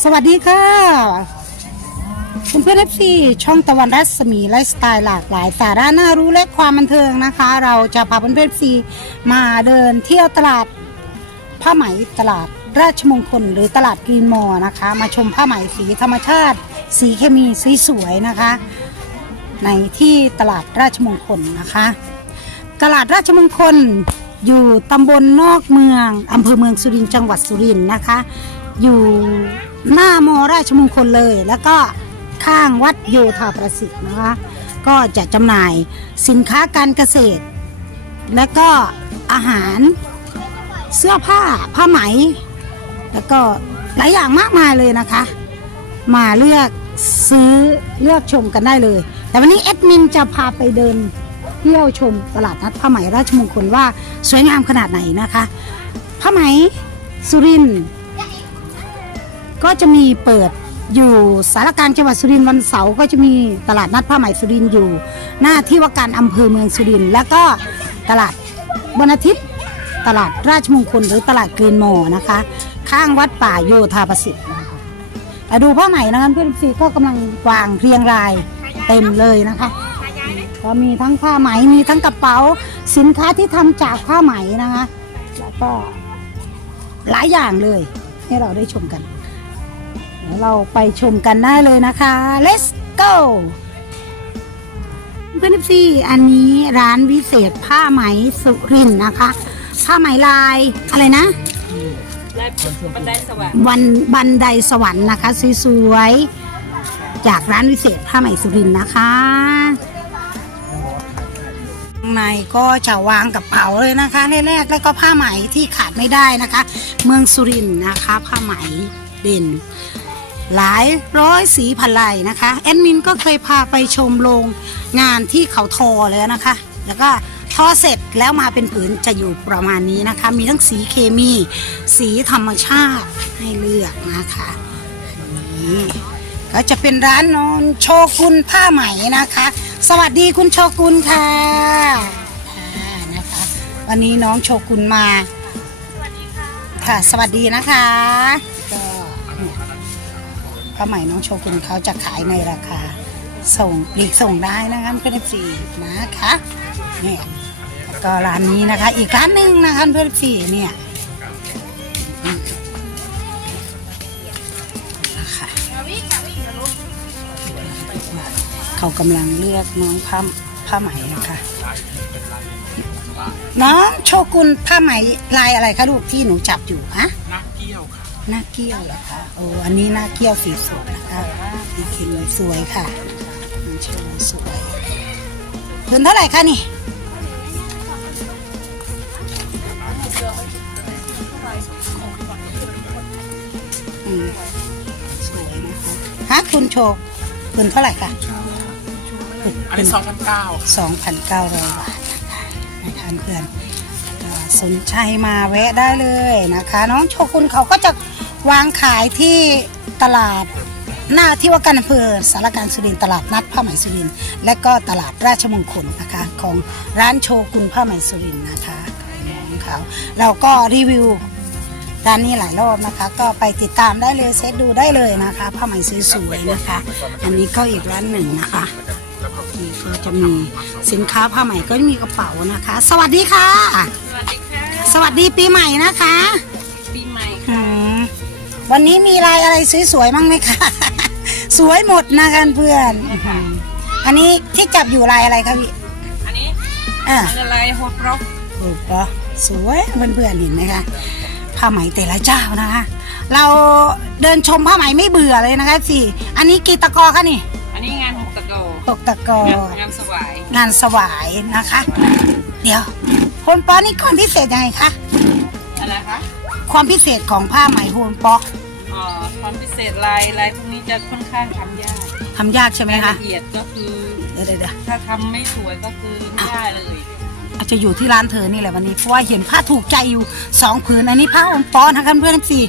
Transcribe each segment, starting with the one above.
สวัสดีค่ะคุณเพื่อนเอฟซีช่องตะวันรัศมีไลฟ์สไตล์หลากหลายสาระน่ารู้และความบันเทิงนะคะ เราจะพาเพื่อนเพื่อฟซีมาเดินเที่ยวตลาดผ้าไหมตลาดราชมงคลหรือตลาดกรีนมอลล์นะคะ มาชมผ้าไหมสีธรรมชาติ สีเคมีสวยๆนะคะ ในที่ตลาดราชมงคลนะคะ ตลาดราชมงคลอยู่ตำบลนอกเมืองอำเภอเมืองสุรินทร์จังหวัดสุรินทร์นะคะ อยู่ หน้ามอราชมงคลเลย แล้วก็ข้างวัดโยธาประสิทธิ์นะคะ ก็จะจำหน่ายสินค้าการเกษตร และก็อาหารเสื้อผ้าผ้าไหม แล้วก็หลายอย่างมากมายเลยนะคะ มาเลือกซื้อเลือกชมกันได้เลย แต่วันนี้แอดมินจะพาไปเดินเที่ยวชมตลาดนัดผ้าไหมราชมงคลว่าสวยงามขนาดไหนนะคะ ผ้าไหมสุรินทร์ ก็จะมีเปิดอยู่สารการจังหวัดสุรินทร์วันเสาร์ก็จะมีตลาดนัดผ้าไหมสุรินทร์อยู่ หน้าที่ว่าการอำเภอเมืองสุรินทร์แล้วก็ตลาดวันอาทิตย์ตลาดราชมงคลหรือตลาดกรีนมอนะคะ ข้างวัดป่าโยธาประสิทธิ์นะคะดูผ้าไหมนะคะเพื่อนซีก็กำลังวางเรียงรายเต็มเลยนะคะ ก็มีทั้งผ้าไหมมีทั้งกระเป๋าสินค้าที่ทำจากผ้าไหมนะคะแล้วก็หลายอย่างเลยให้เราได้ชมกัน เดี๋ยวเราไปชมกันได้เลยนะคะ let's go เพื่อนซีอันนี้ร้านวิเศษผ้าไหมสุรินทร์นะคะ ผ้าไหมลายอะไรนะและบันไดสว่างวันบันไดสวรรค์นะคะสวยๆจากร้านวิเศษผ้าไหมสุรินทร์นะคะข้างในก็จะวางกระเป๋าเลยนะคะแรกๆแล้วก็ผ้าไหมที่ขาดไม่ได้นะคะ เมืองสุรินทร์นะคะ ผ้าไหมเด่น หลายร้อยสีพันลายนะคะแอดมินก็เคยพาไปชมโรงงานที่เขาทอเลยนะคะ แล้วก็ทอเสร็จแล้วมาเป็นผืนจะอยู่ประมาณนี้นะคะ มีทั้งสีเคมี สีธรรมชาติให้เลือกนะคะนี่ก็จะเป็นร้านนอนโชกุนผ้าไหมนะคะ สวัสดีคุณโชกุนค่ะอ่านะคะ วันนี้น้องโชกุนมาค่ะ สวัสดีนะคะก็เนี่ย ผ้าไหมน้องโชกุนเขาจะขายในราคา ส่งปลีกส่งได้นะคะเพื่อนสี่นะคะเนี่ยแล้วก็ร้านนี้นะคะ อีกร้านหนึ่งนะคะเพื่อนสี่เนี่ยนะคะเขากำลังเลือกน้องผ้าผ้าไหมนะคะน้องโชกุนผ้าไหมลายอะไรคะลูกที่หนูจับอยู่ฮะ หน้าเกี้ยวเหรอคะโอ้อันนี้หน้าเกี้ยวสีสดนะคะนี่คือสวยค่ะมันโชว์สวยพื้นเท่าไหร่คะนี่อืมสวยนะคะฮะคุณโชว์พื้นเท่าไหร่คะอันนี้สองพันเก้า2,900บาทนะคะนะคะเพื่อนก็สนใจมาแวะได้เลยนะคะ น้องโชกุนเขาก็จะ วางขายที่ตลาดหน้าที่ว่าการอำเภอสารการสุรินทร์ตลาดนัดผ้าไหมสุรินทร์และก็ตลาดราชมงคลนะคะของร้านโชกุนผ้าไหมสุรินทร์นะคะของเขาเราก็รีวิวร้านนี้หลายรอบนะคะ ก็ไปติดตามได้เลยเซตดูได้เลยนะคะผ้าไหมสวยๆนะคะ อันนี้ก็อีกร้านหนึ่งนะคะนี่ก็จะมีสินค้าผ้าไหมก็มีกระเป๋านะคะ สวัสดีค่ะ สวัสดีค่ะสวัสดีปีใหม่นะคะ วันนี้มีลายอะไรสวยๆมั้งไหมคะ สวยหมดนะคะเพื่อนอื้อหืออันนี้ที่จับอยู่ลายอะไรคะพี่อันนี้อ่าอันอะไรหัวกรอบโอ้โหสวยเพื่อนๆเห็นไหมคะผ้าไหมแต่ละเจ้านะคะ เราเดินชมผ้าไหมไม่เบื่อเลยนะคะสิอันนี้กี่ตะกอคะนี่ อันนี้งานหกตะโกตกตะกองานงานสวาย งานสวายนะคะ เดี๋ยวโฮมปอนี่ความพิเศษยังไงคะอะไรคะ ความพิเศษของผ้าไหมโฮมปออ๋อความพิเศษลายลายพวกนี้จะค่อนข้างทำยากทำยากใช่ไหมคะละเอียดก็คือ เดี๋ยวเดี๋ยวเดี๋ยวถ้าทำไม่สวยก็คือไม่ได้เลย อาจจะอยู่ที่ร้านเธอนี่แหละวันนี้เพราะว่าเห็นผ้าถูกใจอยู่สองผืนอันนี้ผ้าโฮมปอนะคะเพื่อนๆสี่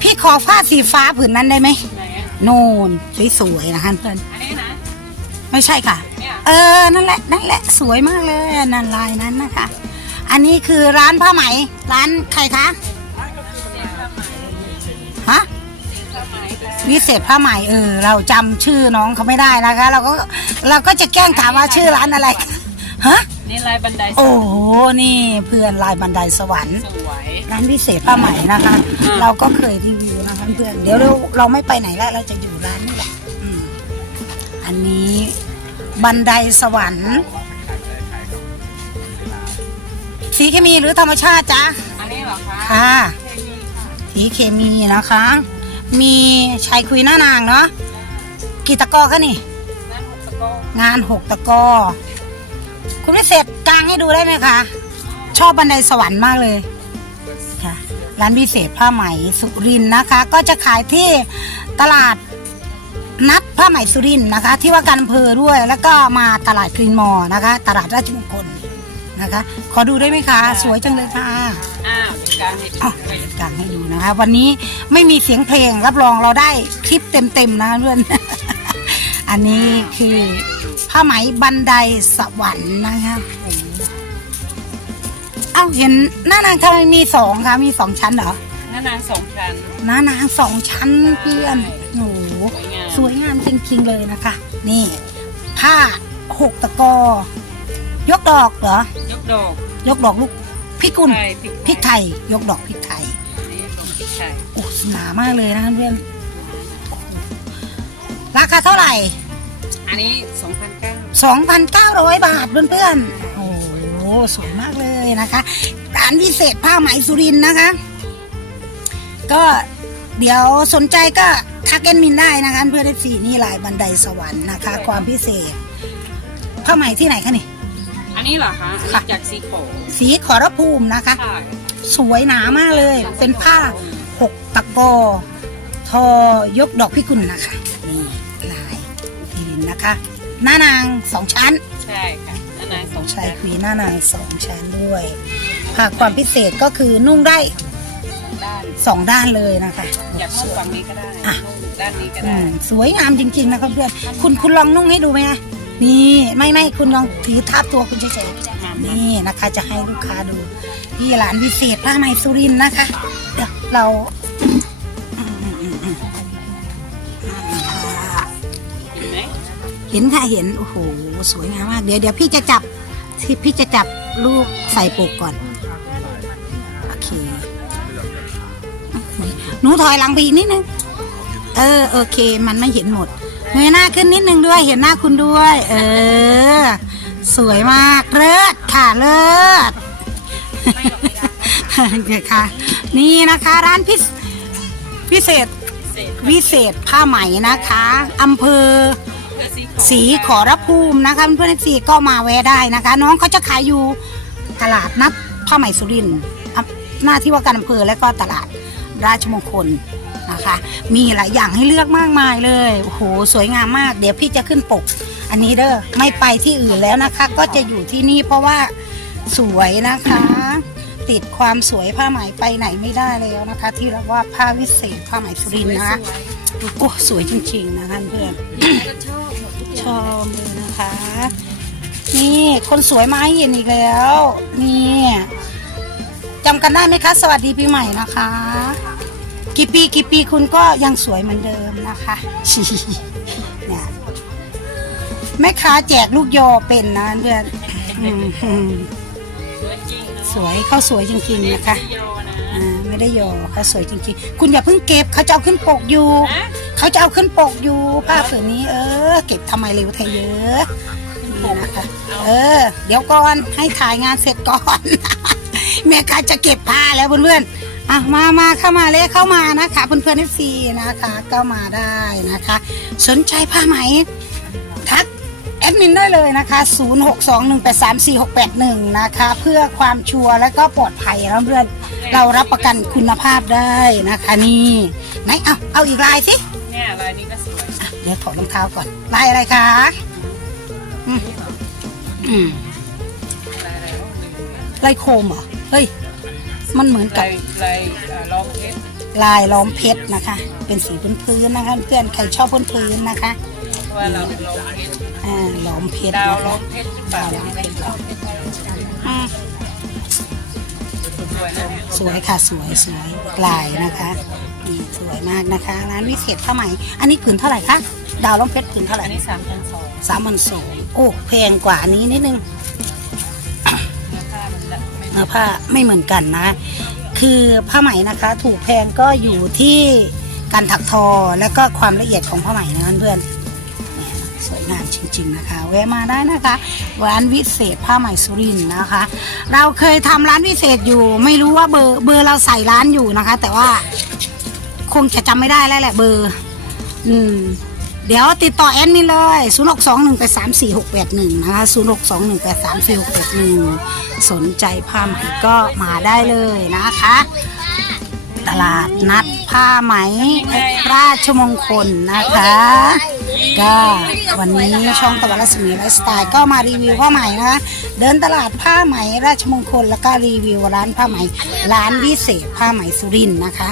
พี่ขอผ้าสีฟ้าผืนนั้นได้ไหมไหนอะโน่นสวยๆนะคะเพื่อนอันนี้นะ ไม่ใช่ค่ะ เนี่ยเออ นั่นแหละ นั่นแหละ สวยมากเลย นั่นลายนั้นนะคะ อันนี้คือร้านผ้าไหม ร้านใครคะฮะ วิเศษผ้าใหม่เออเราจำชื่อน้องเขาไม่ได้นะคะ เราก็เราก็จะแกล้งถามว่าชื่อร้านอะไรฮะนี่ลายบันไดโอ้โหนี่เพื่อนลายบันไดสวรรค์ สวย ร้านพิเศษผ้าไหมนะคะอืมเราก็เคยรีวิวนะคะเพื่อนเดี๋ยวเราเราไม่ไปไหนแล้วเราจะอยู่ร้านนี่แหละอืมอันนี้บันไดสวรรค์ สีเคมีหรือธรรมชาติจ๊ะอันนี้เหรอคะค่ะ เคมีค่ะสีเคมีนะคะ มีชายคุยหน้านางเนาะกี่ตะกร้อคะนี่นั่นหกตะโกงานหกตะกร้อคุณพิเศษกลางให้ดูได้ไหมคะ ชอบบันไดสวรรค์มากเลยค่ะร้านพิเศษผ้าไหมสุรินทร์นะคะ ก็จะขายที่ตลาดนัดผ้าไหมสุรินทร์นะคะ ที่ว่าการอำเภอด้วยแล้วก็มาตลาดกรีนมอลล์นะคะ ตลาดราชมงคลนะคะ ขอดูได้ไหมคะ สวยจังเลยค่ะอ้าวเป็นการ ให้อะไปกางให้ดูนะคะ วันนี้ไม่มีเสียงเพลงรับรองเราได้คลิปเต็มๆนะเพื่อน อันนี้คือผ้าไหมบันไดสวรรค์นะคะโอ้โหเอ้าเห็นหน้านางทำไมมีสองคะมีสองชั้นเหรอหน้านางสองชั้นหน้านางสองชั้นเพื่อนโอ้โหสวยงามสวยงามจริงๆเลยนะคะ นี่ผ้าหกตะกอยกดอกเหรอ ยกดอก ยกดอกลูกพริกกุลไทยพริกพริกไทย ยกดอกพริกไทย นี่ของพริกไทยโอ้หนามากเลยนะเพื่อนราคาเท่าไหร่ อันนี้สองพันเก้า2,900 บาทเพื่อนๆ โอ้โหสวยมากเลยนะคะร้านพิเศษผ้าไหมสุรินทร์นะคะ ก็เดี๋ยวสนใจก็ทักแอนมินได้นะคะ เพื่อนสีนี่ลายบันไดสวรรค์นะคะ ความพิเศษผ้าไหมที่ไหนคะนี่ อันนี้เหรอคะอันนี้จากซีโขสีขอรภูมินะคะใช่สวยหนามากเลย เป็นผ้าหกตะกอ ทอยกดอกพิกุลนะคะนี่ลายนี่นะคะ หน้านางสองชั้น ใช่ค่ะหน้านางสองชาชั้ยนควีหน้านางสองชั้นด้วยค่ะความพิเศษก็คือนุ่งได้ด้านสองด้านเลยนะคะอยากนุ่งฝั่งนี้ก็ได้อะ นุ่งด้านนี้ก็อืได้มสวยงามจริงๆนะคะเพื่อนคุณคุณลองนุ่งให้ดูไหมคะ นี่ไม่ไม่คุณลองถือทับตัวคุณเฉยๆนี่นะคะ จะให้ลูกค้าดูที่ร้านพิเศษผ้าไหมสุรินทร์นะคะ เดี๋ยวเราเห็นไหมเห็นค่ะเห็นโอ้โหสวยงามมากเดี๋ยวเดี๋ยวพี่จะจับที่พี่จะจับลูกใส่ปกก่อนโอเคหนูถอยหลังไปอีกนิดนึงเออโอเค มันไม่เห็นหมด เงยหน้าขึ้นนิดนึงด้วย เห็นหน้าคุณด้วย เออ สวยมากเลิศค่ะเลิศเดี๋ยวค่ะ นี่นะคะร้านพิเศพิเศษวิเศษผ้าไหมนะคะอำเภอเพื่อซีโขสีขอรภูมินะคะเพื่อนสีก็มาแวะได้นะคะ น้องเขาจะขายอยู่ตลาดนัดผ้าไหมสุรินทร์หน้าที่ว่าการอำเภอและก็ตลาดราชมงคล นะคะ มีหลายอย่างให้เลือกมากมายเลยโอ้โหสวยงามมาก เดี๋ยวพี่จะขึ้นปก อันนี้เด้อไม่ไปที่อื่นแล้วนะคะ ก็จะอยู่ที่นี่เพราะว่าสวยนะคะ ติดความสวยผ้าไหมไปไหนไม่ได้แล้วนะคะ ที่เราว่าผ้าวิเศษผ้าไหมสุรินทร์นะคะโอ้สวยจริงๆนะคะเพื่อนชอบหมดทุกอย่างชอบเลยนะคะ นี่คนสวยมาให้เห็นอีกแล้ว นี่จำกันได้ไหมคะ สวัสดีปีใหม่นะคะ กี่ปีกี่ปีคุณก็ยังสวยเหมือนเดิมนะคะเนี่ยแม่ค้าแจกลูกยอเป็นนะเพื่อนสวยจริงนะสวยเขาสวยจริงๆนะคะไม่ได้ยอเขาสวยจริงๆ คุณอย่าเพิ่งเก็บเขาจะเอาขึ้นปกอยู่ เขาจะเอาขึ้นปกอยู่ผ้าผืนนี้เออ เก็บทำไมเร็วไทยเยอะนี่นะคะ เออ เดี๋ยวก่อนให้ถ่ายงานเสร็จก่อน แม่ค้าจะเก็บผ้าแล้วเพื่อนๆ อะมามาเข้ามาเลยเข้ามานะคะเพื่อนๆเอฟซีนะคะก็มาได้นะคะ สนใจผ้าไหมทักแอดมินได้เลยนะคะ 0621834681 นะคะ เพื่อความชัวร์และก็ปลอดภัยนะเพื่อนเรารับประกันคุณภาพได้นะคะนี่ไหนเอาเอาอีกลายสิเนี่ยลายนี้ก็สวยอะเดี๋ยวถอดรองเท้าก่อนลายอะไรคะอืมอืมลายอะไรวะลายโคมเหรอเฮ้ย มันเหมือนกับลายลายเอ่อลองเพชรลายล้อมเพชรนะคะ เป็นสีพื้นๆนะคะ เพื่อนใครชอบพื้นๆนะคะเพราะว่าเราลองเพชรอ่าล้อมเพชรดาวนะลอคะงเพชรหรือเปล่าไม่ได้ลองเพชรอืมสวยนะสวยค่ะสวยสวยลายนะคะนี่สวยมากนะคะ ร้านวิเศษผ้าไหมอันนี้ผืนเท่าไหร่คะดาวล้อมเพชรผืนเท่าไหร่อันนี้สามพันสองสามพันสองโอ้แพงกว่าอันนี้นิดนึง เนื้อผ้าไม่เหมือนกันนะ คือผ้าไหมนะคะ ถูกแพงก็อยู่ที่การถักทอและก็ความละเอียดของผ้าไหมนะเพื่อนสวยงามจริง ๆ นะคะแวะมาได้นะคะร้านวิเศษผ้าไหมสุรินนะคะ เราเคยทำร้านวิเศษอยู่ ไม่รู้ว่าเบอร์เบอร์เราใส่ร้านอยู่นะคะ แต่ว่าคงจะจำไม่ได้แล้วแหละเบอร์ อืม เดี๋ยวติดต่อแอดมินเลย 0 6 2 1 8 3 4 6 8 1 นะคะ 0 6 2 1 8 3 4 6 8 1 สนใจผ้าไหมก็มาได้เลยนะคะ ตลาดนัดผ้าไหมราชมงคลนะคะ ก็วันนี้ช่องตะวันรัศมีไลฟ์สไตล์ก็มารีวิวผ้าไหมนะคะ เดินตลาดผ้าไหมราชมงคลแล้วก็รีวิวร้านผ้าไหมร้านวิเศษผ้าไหมสุรินทร์นะคะ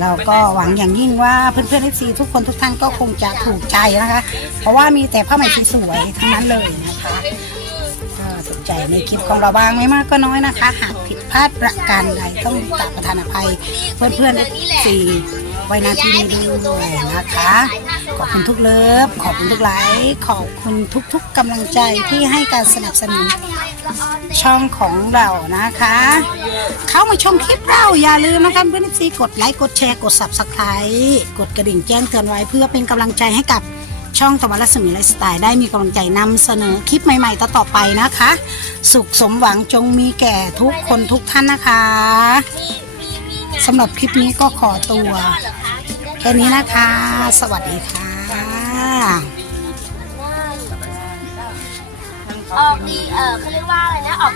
เราก็หวังอย่างยิ่งว่าเพื่อนๆเอฟซีทุกคนทุกท่านก็คงจะถูกใจนะคะ เพราะว่ามีแต่ผ้าไหมสวยๆทั้งนั้นเลยนะคะก็สนใจในคลิปของเราบ้างไม่มากก็น้อยนะคะ หากผิดพลาดประการใดต้องกราบประทานอภัยเพื่อนๆเอฟซีไว้นาที่นี้ด้วยนะคะ ขอบคุณทุกเลิฟ ขอบคุณทุกไลค์ ขอบคุณทุกๆกำลังใจที่ให้การสนับสนุน ช่องของเรานะคะ เข้ามาชมคลิปเราอย่าลืมนะคะเพื่อนซีกดไลค์กดแชร์กด subscribe กดกระดิ่งแจ้งเตือนไว้เพื่อเป็นกำลังใจให้กับช่องตะวันรัศมีไลฟ์สไตล์ได้มีกำลังใจนำเสนอคลิปใหม่ๆต่อๆไปนะคะ สุขสมหวังจงมีแก่ทุกคนทุกท่านนะคะสำหรับคลิปนี้ก็ขอตัวแค่นี้นะคะ สวัสดีค่ะ ออกดีเออเขาเรียกว่าอะไรนะออก